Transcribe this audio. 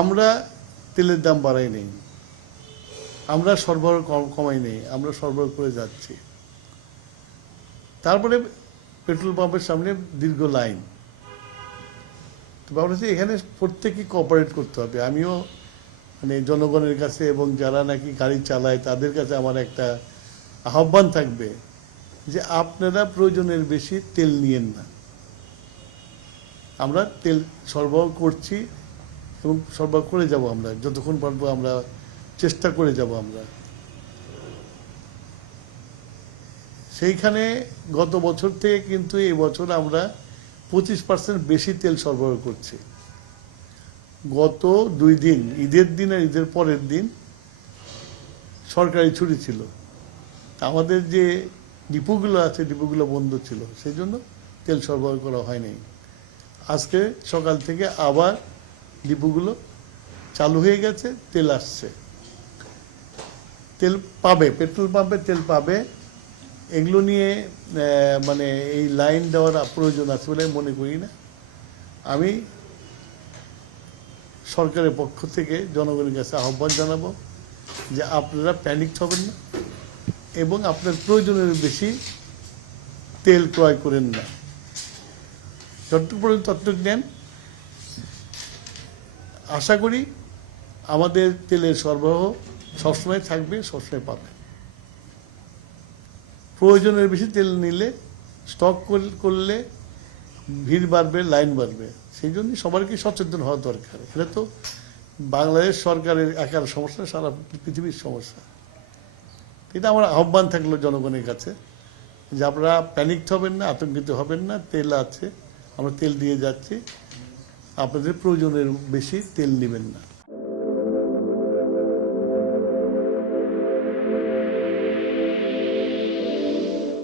আমরা তেলের দাম বাড়াই নেই, আমরা সরবরাহ কমাই নেই, আমরা সরবরাহ করে যাচ্ছি। তারপরে পেট্রোল পাম্পের সামনে দীর্ঘ লাইন। তো ভাবছি এখানে প্রত্যেকেই কোঅপারেট করতে হবে। আমিও মানে জনগণের কাছে এবং যারা নাকি গাড়ি চালায় তাদের কাছে আমার একটা আহ্বান থাকবে যে আপনারা প্রয়োজনের বেশি তেল নিয়েন না। আমরা তেল সরবরাহ করছি এবং সরবরাহ করে যাব, আমরা যতক্ষণ পারবো আমরা চেষ্টা করে যাব। আমরা সেইখানে গত বছর থেকে কিন্তু এই বছর আমরা 25% বেশি তেল সরবরাহ করছি। গত 2 দিন, ঈদের দিন আর ঈদের পরের দিন সরকারি ছুটি ছিল, আমাদের যে ডিপোগুলো আছে ডিপোগুলো বন্ধ ছিল, সেই জন্য তেল সরবরাহ করা হয়নি। আজকে সকাল থেকে আবার ডিপোগুলো চালু হয়ে গেছে, তেল আসছে, তেল পাবে, পেট্রোল পাম্পে তেল পাবে। এগুলো নিয়ে মানে এই লাইন দেওয়ার প্রয়োজন আছে বলে মনে করি না। আমি সরকারের পক্ষ থেকে জনগণের কাছে আহ্বান জানাবো যে আপনারা প্যানিক হবেন না এবং আপনার প্রয়োজনের বেশি তেল ক্রয় করেন না। যতটুকু পর্যন্ত ততটুকু নেন। আশা করি আমাদের তেলের সরবরাহ সবসময় থাকবে, সবসময় পাবে। প্রয়োজনের বেশি তেল নিলে, স্টক করলে ভিড় বাড়বে, লাইন বাড়বে। সেই জন্য সবারকে সচেতন হওয়া দরকার। এটা তো বাংলাদেশ সরকারের একার সমস্যা, সারা পৃথিবীর সমস্যা। এটা আমার আহ্বান থাকলো জনগণের কাছে যে আপনারা প্যানিক হবেন না, আতঙ্কিত হবেন না। তেল আছে, আমরা তেল দিয়ে যাচ্ছি, আপনাদের প্রয়োজনের বেশি তেল নেবেন না।